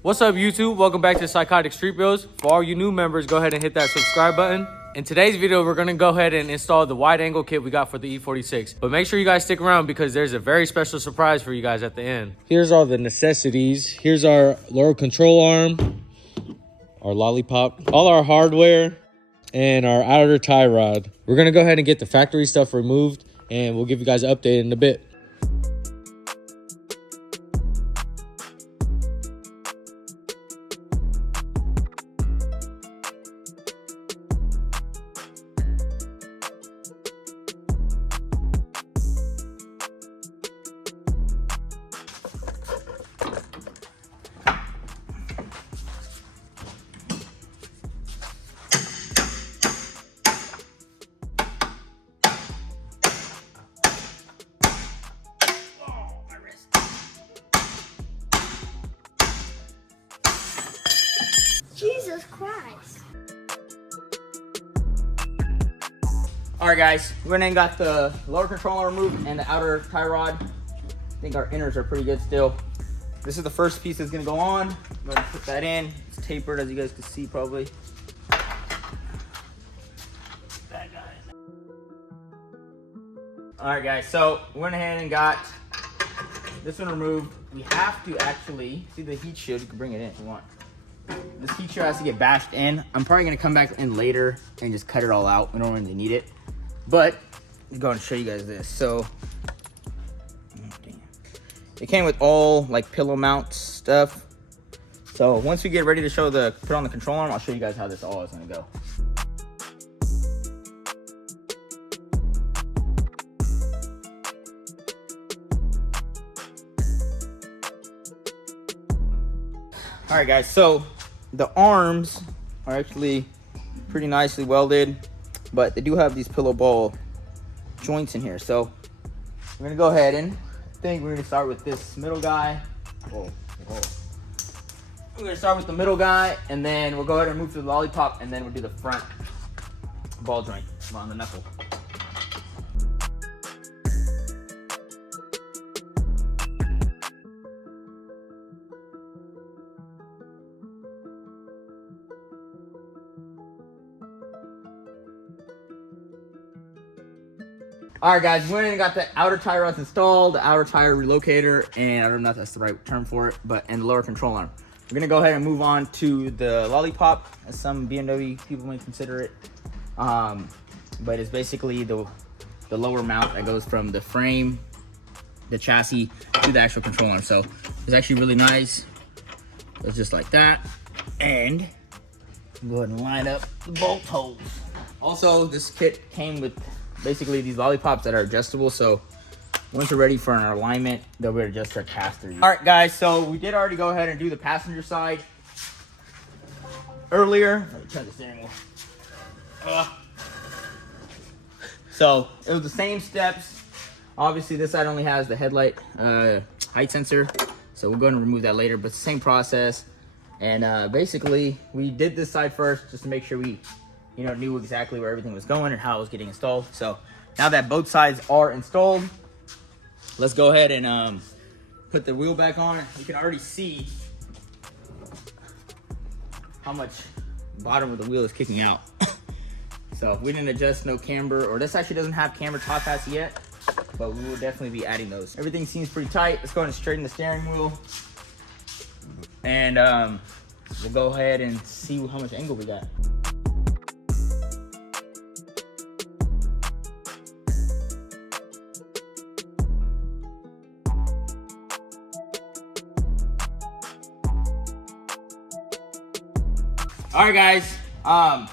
What's up, YouTube? Welcome back to Psychotic Street Bros. For all you new members, go ahead and hit that subscribe button. In today's video, we're going to go ahead and install the wide angle kit we got for the E46. But make sure you guys stick around because there's a very special surprise for you guys at the end. Here's all the necessities. Here's our lower control arm, our lollipop, all our hardware, and our outer tie rod. We're going to go ahead and get the factory stuff removed, and we'll give you guys an update in a bit. Jesus Christ. Alright guys, we went and got the lower controller removed and the outer tie rod. I think our inners are pretty good still. This is the first piece that's gonna go on. I'm gonna put that in. It's tapered, as you guys can see probably. That guy. Alright guys, so we went ahead and got this one removed. We have to actually, see the heat shield, you can bring it in if you want. This heat shield has to get bashed in. I'm probably gonna come back in later and just cut it all out. We don't really need it. But I'm going to show you guys this. So it came with all like pillow mount stuff. So once we get ready to show put on the control arm, I'll show you guys how this all is gonna go. All right guys, so the arms are actually pretty nicely welded, but they do have these pillow ball joints in here. So we're gonna go ahead and I think we're gonna start with this middle guy. We're gonna start with the middle guy, and then we'll go ahead and move to the lollipop, and then we'll do the front ball joint on the knuckle. All right, guys, we went and got the outer tie rods installed, the outer tire relocator, and I don't know if that's the right term for it, and the lower control arm. We're gonna go ahead and move on to the lollipop, as some BMW people may consider it. But it's basically the lower mount that goes from the frame, the chassis, to the actual control arm. So it's actually really nice. It's just like that. And go ahead and line up the bolt holes. Also, this kit came with basically these lollipops that are adjustable, so once we're ready for an alignment, they'll be able to adjust our caster. All right guys, so we did already go ahead and do the passenger side earlier. Let me turn the steering wheel. So it was the same steps. Obviously this side only has the headlight height sensor, so we'll go ahead and remove that later, but it's the same process. And basically we did this side first just to make sure we knew exactly where everything was going and how it was getting installed. So now that both sides are installed, let's go ahead and put the wheel back on. You can already see how much bottom of the wheel is kicking out. So we didn't adjust no camber, or this actually doesn't have camber top hats yet, but we will definitely be adding those. Everything seems pretty tight. Let's go ahead and straighten the steering wheel. And we'll go ahead and see how much angle we got. All right, guys,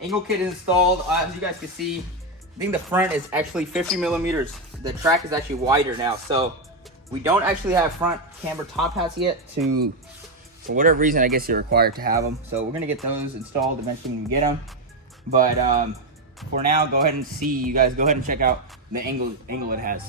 angle kit is installed. As you guys can see, I think the front is actually 50 millimeters. The track is actually wider now, so we don't actually have front camber top hats yet. For whatever reason, I guess you're required to have them. So we're gonna get those installed eventually when we get them. But for now, go ahead and see. You guys go ahead and check out the angle it has.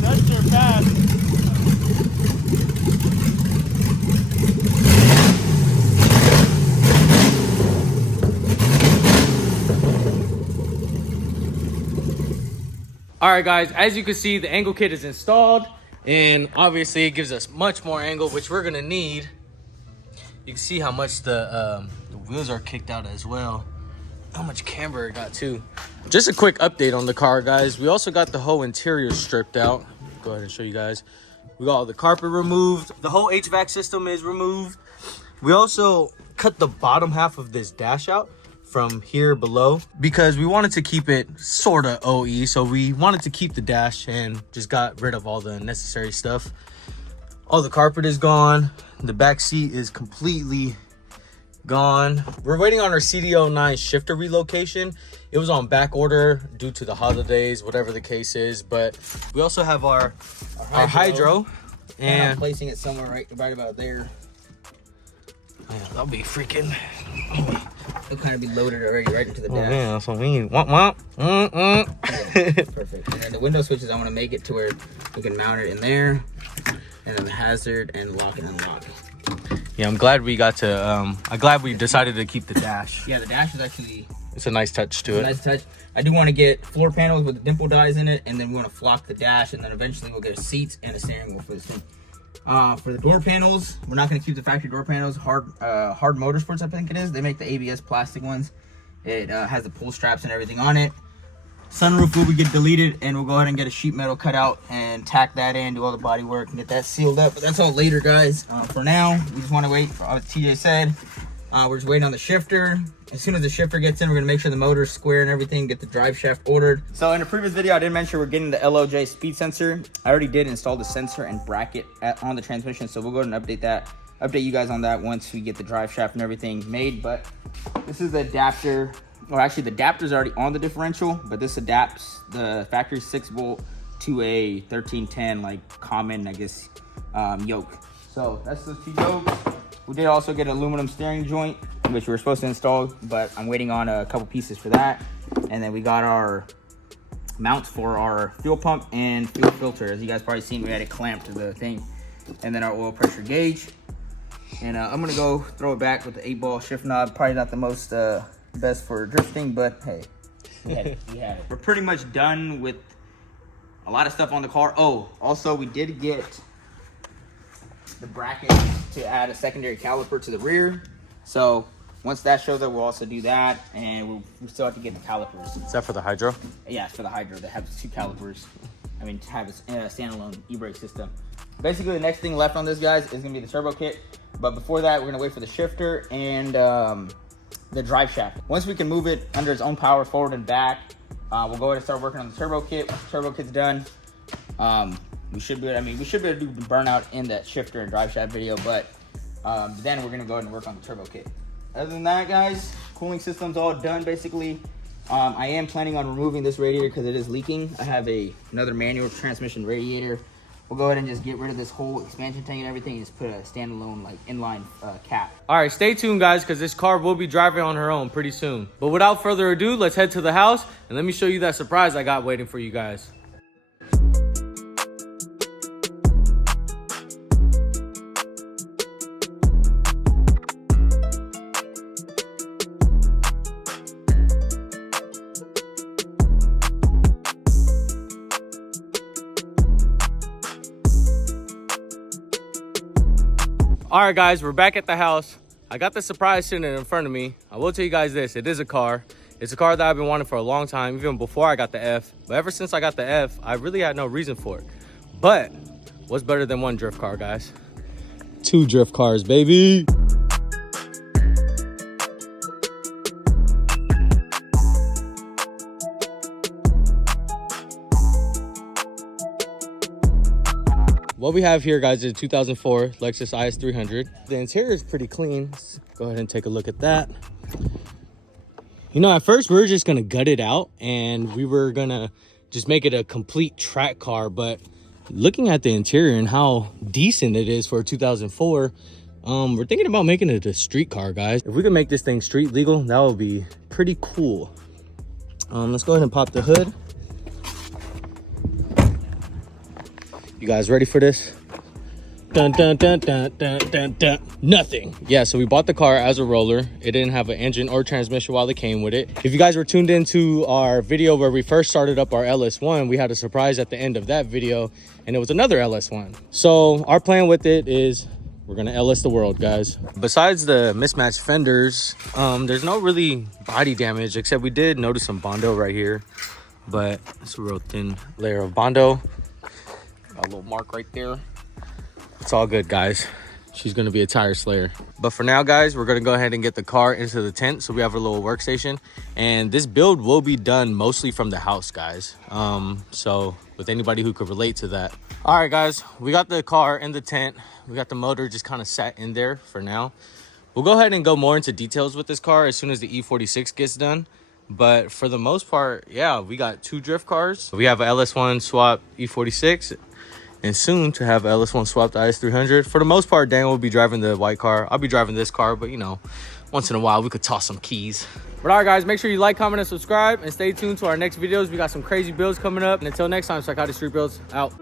That's your fast. All right, guys, as you can see, the angle kit is installed, and obviously it gives us much more angle, which we're gonna need. You can see how much the wheels are kicked out as well. How much camber it got too. Just a quick update on the car, guys. We also got the whole interior stripped out. Go ahead and show you guys. We got all the carpet removed. The whole HVAC system is removed. We also cut the bottom half of this dash out from here below because we wanted to keep it sort of OE. So we wanted to keep the dash and just got rid of all the necessary stuff. All the carpet is gone. The back seat is completely gone. We're waiting on our CD09 shifter relocation. It was on back order due to the holidays, whatever the case is. But we also have our hydro. And I'm placing it somewhere right about there. Yeah, that'll be freaking. It'll kind of be loaded already right into the dash. Yeah, that's what we need. Yeah, perfect. And then the window switches, I want to make it to where we can mount it in there. And then the hazard and lock and unlock. Yeah, I'm glad we got to, I'm glad we decided to keep the dash. Yeah, the dash is actually... It's a nice touch to it. Nice touch. I do want to get floor panels with the dimple dies in it, and then we want to flock the dash, and then eventually we'll get a seat and a steering wheel for this thing. For the door panels, we're not going to keep the factory door panels. Hard Motorsports, I think it is. They make the ABS plastic ones. It has the pull straps and everything on it. Sunroof will get deleted, and we'll go ahead and get a sheet metal cut out and tack that in, do all the body work, and get that sealed up. But that's all later, guys. For now, we just want to wait for what TJ said. We're just waiting on the shifter. As soon as the shifter gets in, we're gonna make sure the motor's square and everything, get the drive shaft ordered. So in the previous video, I did mention we're getting the LOJ speed sensor. I already did install the sensor and bracket on the transmission, so we'll go ahead and update you guys on that once we get the drive shaft and everything made. But this is the adapter, or actually the adapter's already on the differential, but this adapts the factory 6-volt to a 1310 like common, I guess, yoke. So that's the two yokes. We did also get an aluminum steering joint, which we were supposed to install, but I'm waiting on a couple pieces for that. And then we got our mounts for our fuel pump and fuel filter. As you guys probably seen, we had it clamped to the thing. And then our oil pressure gauge. And I'm gonna go throw it back with the 8-ball shift knob. Probably not the most best for drifting, but hey, we had it. We're pretty much done with a lot of stuff on the car. Oh, also we did get the bracket to add a secondary caliper to the rear. So once that shows up, we'll also do that, and we still have to get the calipers. Is that for the hydro? Yeah, it's for the hydro. They have 2 calipers. I mean, to have a standalone e-brake system. Basically, the next thing left on this, guys, is gonna be the turbo kit. But before that, we're gonna wait for the shifter and the drive shaft. Once we can move it under its own power, forward and back, we'll go ahead and start working on the turbo kit. Once the turbo kit's done, we should be able to do the burnout in that shifter and drive shaft video, but then we're gonna go ahead and work on the turbo kit. Other than that, guys, cooling system's all done basically. I am planning on removing this radiator because it is leaking. I have another manual transmission radiator. We'll go ahead and just get rid of this whole expansion tank and everything and just put a standalone like inline cap. All right, stay tuned, guys, because this car will be driving on her own pretty soon. But without further ado, let's head to the house and let me show you that surprise I got waiting for you guys. All right, guys, we're back at the house. I got the surprise sitting in front of me. I will tell you guys this, it is a car. It's a car that I've been wanting for a long time, even before I got the F. But ever since I got the F, I really had no reason for it. But what's better than one drift car, guys? 2 drift cars, baby. What we have here, guys, is a 2004 Lexus IS 300. The interior is pretty clean. Let's go ahead and take a look at that. You know, at first we were just gonna gut it out and we were gonna just make it a complete track car, but looking at the interior and how decent it is for a 2004, We're thinking about making it a street car, guys. If we can make this thing street legal, that would be pretty cool. Let's go ahead and pop the hood. You guys ready for this? Dun, dun, dun, dun, dun, dun, dun. Nothing. Yeah, so we bought the car as a roller. It didn't have an engine or transmission while it came with it. If you guys were tuned into our video where we first started up our LS1, we had a surprise at the end of that video, and it was another LS1. So our plan with it is we're gonna LS the world, guys. Besides the mismatched fenders, there's no really body damage, except we did notice some Bondo right here, but it's a real thin layer of Bondo. Got a little mark right there. It's all good, guys. She's gonna be a tire slayer. But for now, guys, we're gonna go ahead and get the car into the tent so we have a little workstation. And this build will be done mostly from the house, guys. So with anybody who could relate to that. All right, guys, we got the car in the tent. We got the motor just kind of sat in there for now. We'll go ahead and go more into details with this car as soon as the E46 gets done. But for the most part, yeah, we got 2 drift cars. We have a LS1 swap E46. And soon to have LS1 swapped to IS300. For the most part, Dan will be driving the white car. I'll be driving this car, but you know, once in a while we could toss some keys. But all right, guys, make sure you like, comment, and subscribe, and stay tuned to our next videos. We got some crazy builds coming up. And until next time, Psychotic Street Builds out.